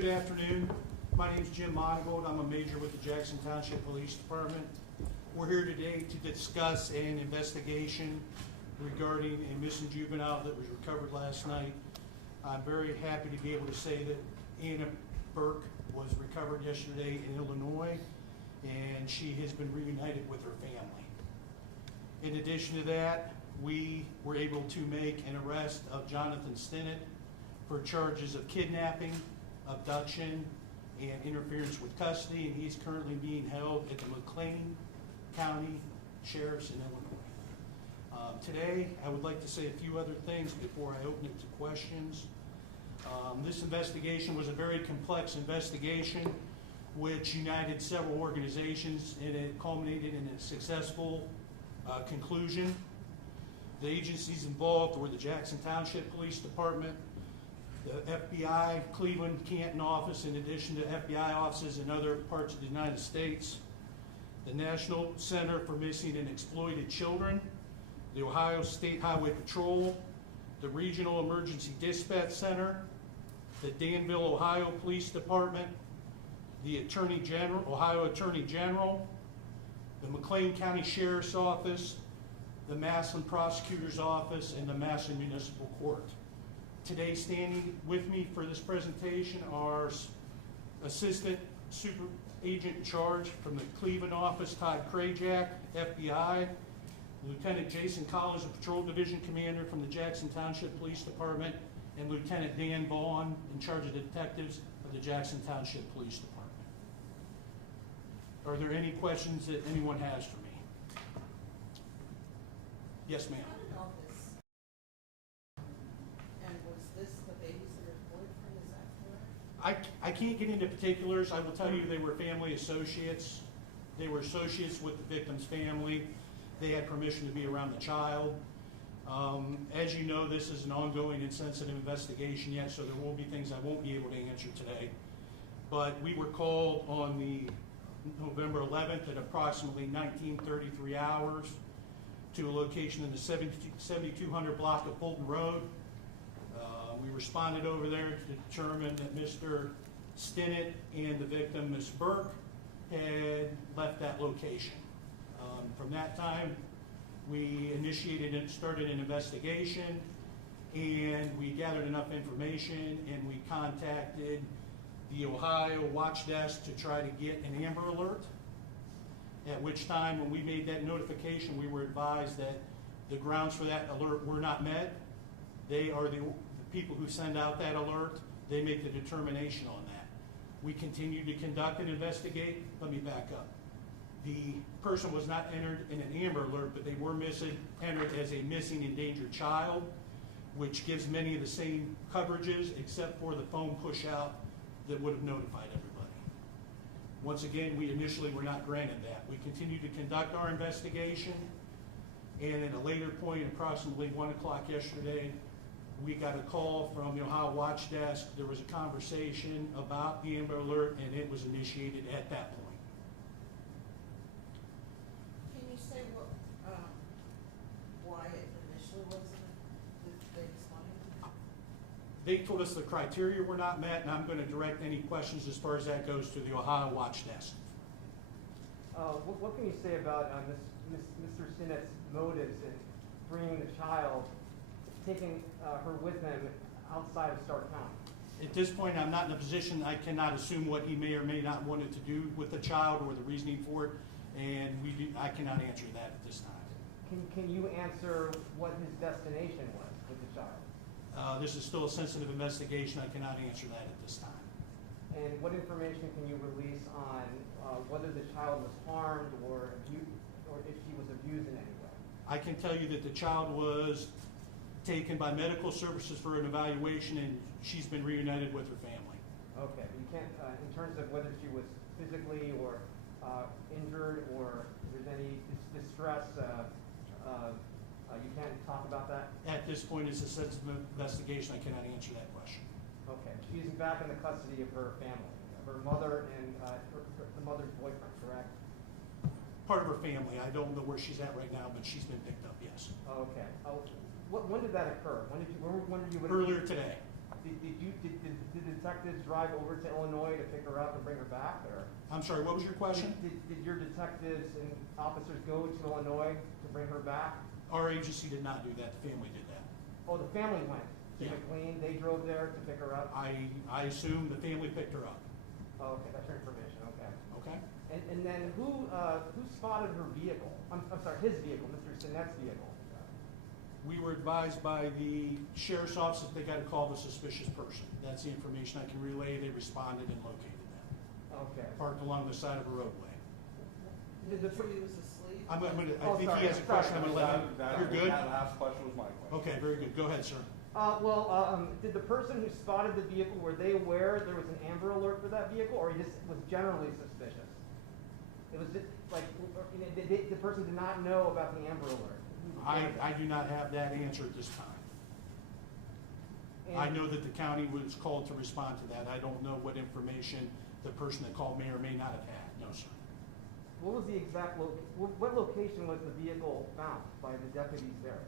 Good afternoon. My name is Jim Monagold. I'm a major with the Jackson Township Police Department. We're here today to discuss an investigation regarding a missing juvenile that was recovered last night. I'm very happy to be able to say that Ana Burke was recovered yesterday in Illinois, and she has been reunited with her family. In addition to that, we were able to make an arrest of Jonathan Stinnett for charges of kidnapping, abduction, and interference with custody, and he's currently being held at the McLean County Sheriff's in Illinois. Today, I would like to say a few other things before I open it to questions. This investigation was a very complex investigation which united several organizations, and it culminated in a successful conclusion. The agencies involved were the Jackson Township Police Department, the FBI Cleveland Canton office, in addition to FBI offices in other parts of the United States, the National Center for Missing and Exploited Children, the Ohio State Highway Patrol, the Regional Emergency Dispatch Center, the Danville, Ohio Police Department, the Ohio Attorney General, the McLean County Sheriff's Office, the Massillon Prosecutor's Office, and the Massillon Municipal Court. Today, standing with me for this presentation are Assistant Super Agent in Charge from the Cleveland office, Todd Krajak, FBI, Lieutenant Jason Collins, the Patrol Division Commander from the Jackson Township Police Department, and Lieutenant Dan Vaughn, in charge of the detectives of the Jackson Township Police Department. Are there any questions that anyone has for me? Yes, ma'am. I can't get into particulars. I will tell you they were family associates. They were associates with the victim's family. They had permission to be around the child. As you know, this is an ongoing and sensitive investigation yet, so there will be things I won't be able to answer today. But we were called on the November 11th at approximately 19:33 hours to a location in the 7200 block of Fulton Road. We responded over there to determine that Mr. Stinnett and the victim, Ms. Burke, had left that location. From that time, we initiated and started an investigation, and we gathered enough information, and we contacted the Ohio Watch Desk to try to get an Amber Alert, at which time, when we made that notification, we were advised that the grounds for that alert were not met. They are the people who send out that alert. They make the determination on that. We continue to conduct and investigate. Let me back up. The person was not entered in an Amber Alert, but they were entered as a missing endangered child, which gives many of the same coverages except for the phone push out that would have notified everybody. Once again, we initially were not granted that. We continued to conduct our investigation, and at a later point, approximately 1 o'clock yesterday, we got a call from the Ohio Watch Desk. There was a conversation about the Amber Alert, and it was initiated at that point. Can you say why it initially wasn't? Did they explain? They told us the criteria were not met, and I'm going to direct any questions as far as that goes to the Ohio Watch Desk. What can you say about Mr. Stinnett's motives in bringing the child, taking her with him outside of Stark County? At this point, I'm not in a position, I cannot assume what he may or may not wanted to do with the child or the reasoning for it, and I cannot answer that at this time. Can you answer what his destination was with the child? This is still a sensitive investigation. I cannot answer that at this time. And what information can you release on whether the child was harmed or if she was abused in any way? I can tell you that the child was taken by medical services for an evaluation, and she's been reunited with her family. Okay, you can't, in terms of whether she was physically or injured or if there's any distress, you can't talk about that? At this point, it's a sensitive investigation. I cannot answer that question. Okay, she's back in the custody of her family, of her mother and the mother's boyfriend, correct? Part of her family. I don't know where she's at right now, but she's been picked up, yes. Okay. When did that occur? When did you? Earlier today. Did detectives drive over to Illinois to pick her up and bring her back, or? I'm sorry, what was your question? Did your detectives and officers go to Illinois to bring her back? Our agency did not do that, the family did that. Oh, the family went to Yeah. McLean, they drove there to pick her up? I assume the family picked her up, Oh, okay, that's your information, okay. okay? And then who spotted her vehicle? I'm sorry, his vehicle, Mr. Sinnett's vehicle? We were advised by the sheriff's office that they got a call of a suspicious person. That's the information I can relay. They responded and located them. Okay. Parked along the side of a roadway. Did the, Sure he was asleep? I Oh, think sorry, he has a question. I'm gonna let him. You're good? That last question was my question. Okay, very good. Go ahead, sir. did the person who spotted the vehicle, were they aware there was an Amber Alert for that vehicle, or he just was generally suspicious? It was just like, the person did not know about the Amber Alert? I do not have that answer at this time. I know that the county was called to respond to that. I don't know what information the person that called may or may not have had. No, sir. What was the exact, what location was the vehicle found by the deputies there?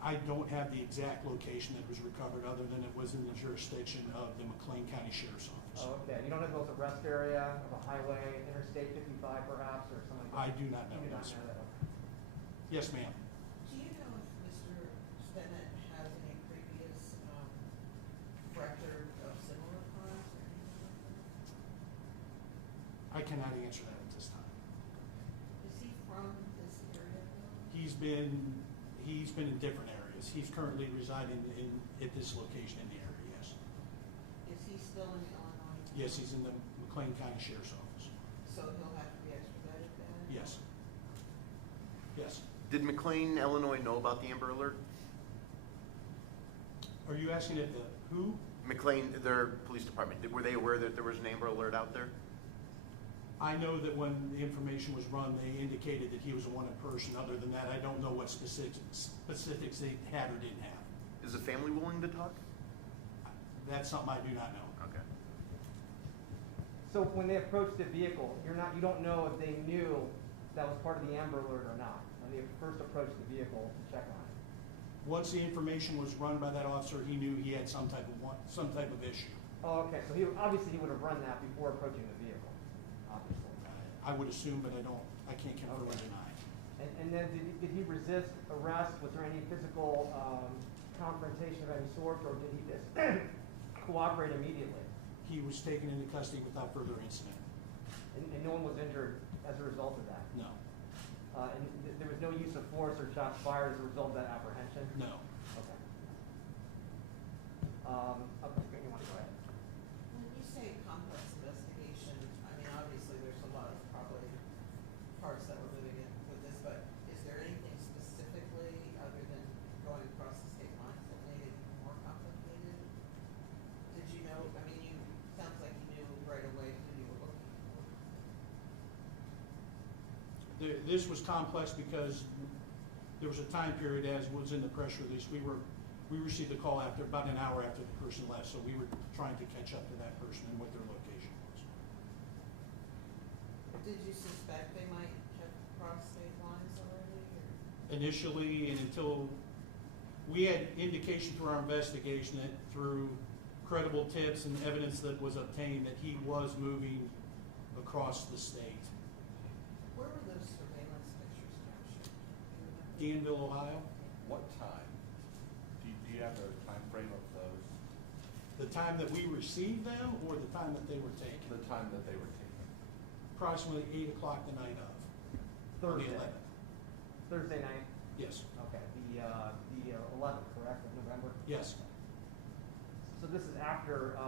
I don't have the exact location that was recovered, other than it was in the jurisdiction of the McLean County Sheriff's Office. Oh, okay. You don't know if it was a rest area of a highway, Interstate 55 perhaps, or something like that? I do not know. You do No, not sir. know that, okay. Yes, ma'am. Do you know if Mr. Stinnett has any previous, record of similar crimes or anything like that? I cannot answer that at this time. Is he from this area though? He's been in different areas. He's currently residing at this location in the area, yes. Is he still in Illinois? Yes, he's in the McLean County Sheriff's Office. So he'll have to be extradited then? Yes. Yes. Did McLean, Illinois know about the Amber Alert? Are you asking if the who? McLean, their police department, were they aware that there was an Amber Alert out there? I know that when the information was run, they indicated that he was a wanted person. Other than that, I don't know what specifics they had or didn't have. Is the family willing to talk? That's something I do not know. Okay. So when they approached the vehicle, you don't know if they knew that was part of the Amber Alert or not, when they first approached the vehicle to check on it? Once the information was run by that officer, he knew he had some type of issue. Oh, okay, so obviously he would have run that before approaching the vehicle, obviously. I would assume, but I can't confirm or Okay. deny. And then did he resist arrest? Was there any physical confrontation of any sort, or did he just cooperate immediately? He was taken into custody without further incident. And no one was injured as a result of that? No. And there was no use of force or shots fired as a result of that apprehension? No. Okay. Okay, you want to go ahead? When you say complex investigation, I mean, obviously there's a lot of probably parts that we're moving in with this, but is there anything specifically other than going across the state lines that made it more complicated? Did you know, I mean, sounds like you knew right away who you were looking for. This was complex because there was a time period, as was in the press release, we received a call about an hour after the person left, so we were trying to catch up to that person and what their location was. Did you suspect they might have crossed state lines already, or? Initially, and until we had indication through our investigation that through credible tips and evidence that was obtained that he was moving across the state. Where were those surveillance pictures captured? Do you remember? Danville, Ohio. What time? Do you have a time frame of those? The time that we received them or the time that they were taken? The time that they were taken? Approximately 8 o'clock the night of. On the Thursday. 11th. Thursday night? Yes. Okay, the 11th, correct, of November? Yes. So this is after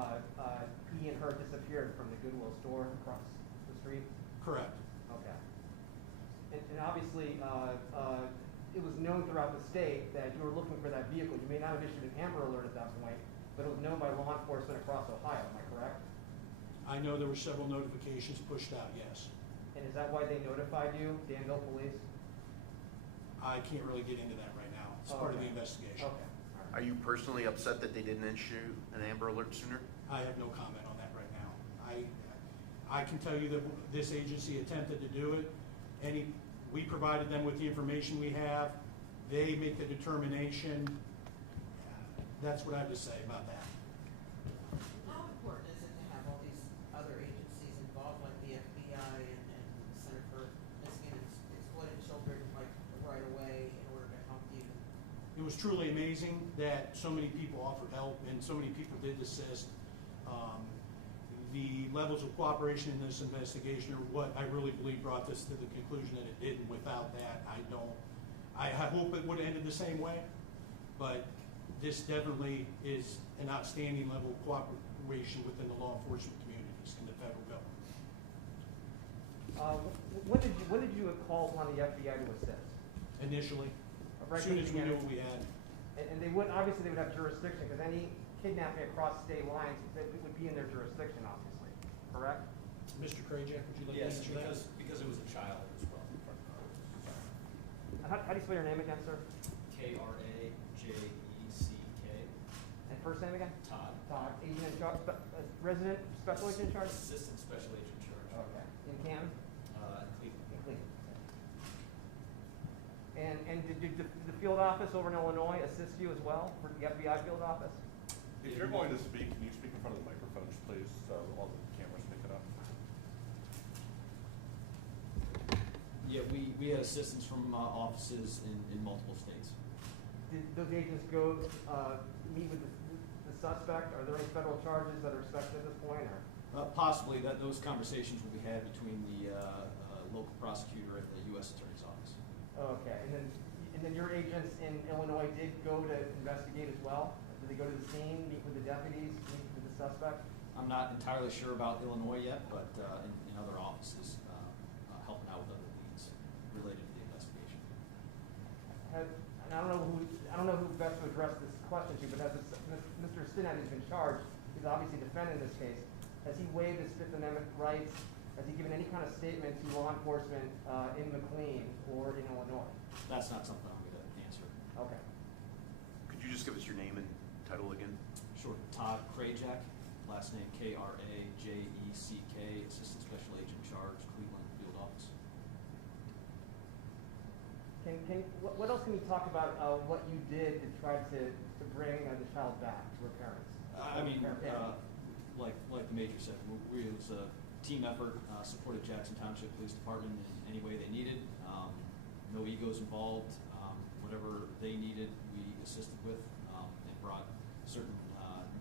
he and her disappeared from the Goodwill store across the street? Correct. Okay. And obviously, it was known throughout the state that you were looking for that vehicle. You may not have issued an Amber Alert at that point, but it was known by law enforcement across Ohio, am I correct? I know there were several notifications pushed out, yes. And is that why they notified you, Danville Police? I can't really get into that right now. It's Oh, part of the okay. investigation. Okay. All right. Are you personally upset that they didn't issue an Amber Alert sooner? I have no comment on that right now. I can tell you that this agency attempted to do it. We provided them with the information we have. They make the determination. That's what I have to say about that. was truly amazing that so many people offered help and so many people did assist. The levels of cooperation in this investigation are what I really believe brought this to the conclusion that it did, and without that, I hope it would have ended the same way, but this definitely is an outstanding level of cooperation within the law enforcement communities and the federal government. When did you call upon the FBI to assist? Initially, Right as soon from as the we knew beginning? what we had. And they would, obviously they would have jurisdiction, because any kidnapping across state lines, it would be in their jurisdiction, obviously, correct? Mr. Krajak, would you like to Yes, answer that? because it was a child as well. How do you spell your name again, sir? Krajek. And first name again? Todd. Todd, agent in charge, resident, special agent in charge? Assistant Special Agent in Charge. Okay. In Canton? Cleveland. In Cleveland. And did the field office over in Illinois assist you as well, for the FBI field office? If you're going to speak, can you speak in front of the microphones, please, so all the cameras pick it up? Yeah, we had assistance from offices in multiple states. Did those agents go meet with the suspect? Are there any federal charges that are expected at this point, or? Possibly those conversations will be had between the local prosecutor and the U.S. Attorney's Office. Okay, and then your agents in Illinois did go to investigate as well? Did they go to the scene, meet with the deputies, meet with the suspect? I'm not entirely sure about Illinois yet, but in other offices, helping out with other leads related to the investigation. And I don't know who best to address this question to, but Mr. Stinnett has been charged, he's obviously defending this case. Has he waived his Fifth Amendment rights? Has he given any kind of statement to law enforcement in McLean or in Illinois? That's not something I'm going to answer. Okay. Could you just give us your name and title again? Sure. Todd Krajak, last name Krajek, Assistant Special Agent in Charge, Cleveland Field Office. What else can you talk about what you did to try to bring the child back to her parents? Like the Major said, it was a team effort, supported Jackson Township Police Department in any way they needed. No egos involved. Whatever they needed, we assisted with, and brought certain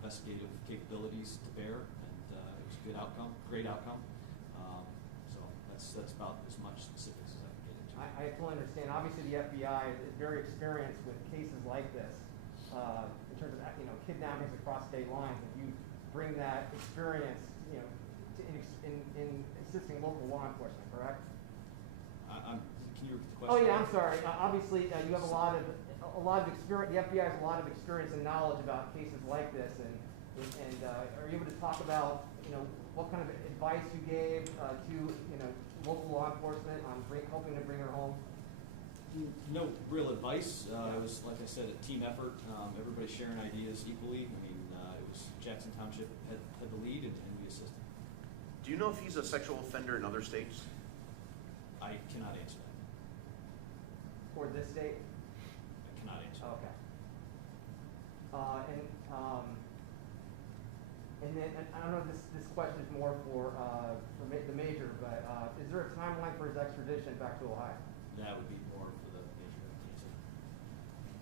investigative capabilities to bear, and it was a good outcome, great outcome. So that's about as much specifics as I can get into. I totally understand. Obviously, the FBI is very experienced with cases like this, in terms of kidnappings across state lines. If you bring that experience, in assisting local law enforcement, correct? Can you repeat the Oh question? yeah, I'm sorry. Obviously, you have a lot of experience. The FBI has a lot of experience and knowledge about cases like this, and are you able to talk about what kind of advice you gave to local law enforcement on helping to bring her home? No real advice. It was, like I said, a team effort. Everybody sharing ideas equally. It was Jackson Township had the lead, and we assisted. Do you know if he's a sexual offender in other states? I cannot answer that. For this state? I cannot answer that. Okay. And then I don't know if this question is more for the major, but is there a timeline for his extradition back to Ohio? That would be more for the major answer.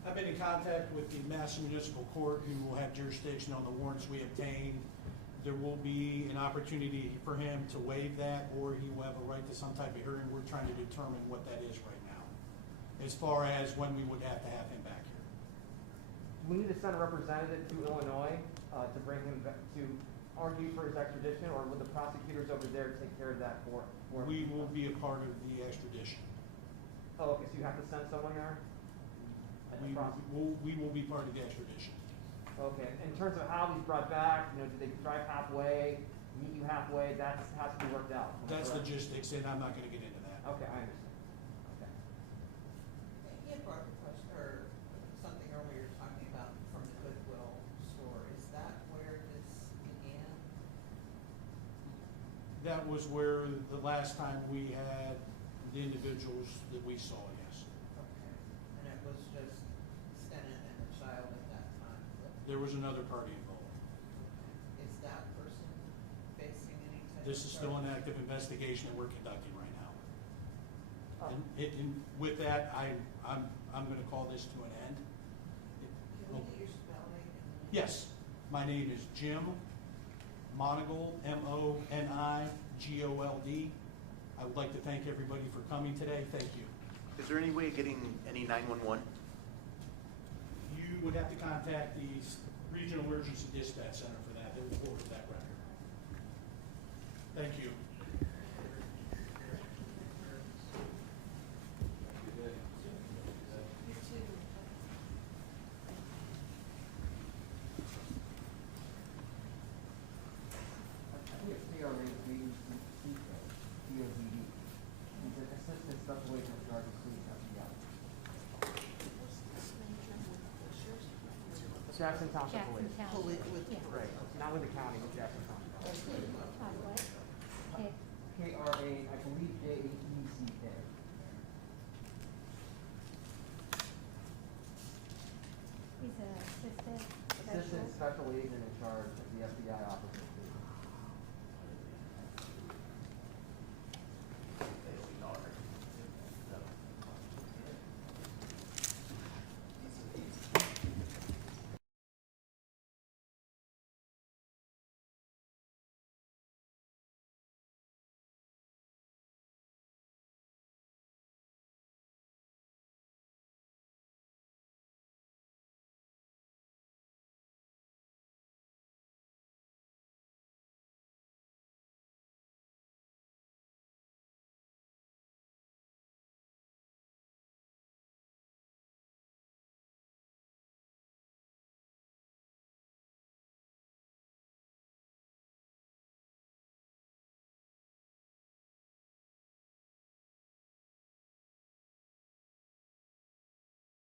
I've been in contact with the Mass Municipal Court, who will have jurisdiction on the warrants we obtain. There will be an opportunity for him to waive that, or he will have a right to some type of hearing. We're trying to determine what that is right now, as far as when we would have to have him back here. Do we need to send a representative to Illinois to bring him back to argue for his extradition, or would the prosecutors over there take care of that for him? We will be a part of the extradition. Oh, okay, so you have to send someone there? We will be part of the extradition. Okay, in terms of how he's brought back, do they drive halfway, meet you halfway? That has to be worked out. That's correct? logistics, and I'm not going to get into that. Okay, I understand. Okay. He had brought the question, or something earlier, talking about from the Goodwill store. Is that where this began? That was where the last time we had the individuals that we saw, yes. Okay. And it was just Stinnett and the child at that time? There was another party involved. Okay. Is that person facing any type of This is still an charge? active investigation that we're conducting right now. Oh. And with that, I'm going to call this to an end. Yes, my name is Jim Monagold, M-O-N-I-G-O-L-D. I would like to thank everybody for coming today. Thank you. Is there any way of getting any 911? You would have to contact the Regional Emergency Dispatch Center for that. They will forward that record. Thank you. You too. I think it's CRA, DOVD. It's an assistant special agent of Garden Police, FBI. Jackson Township Police. Police with, Yeah. Right, not with the county, with Jackson Township. What? KRA, I believe JE.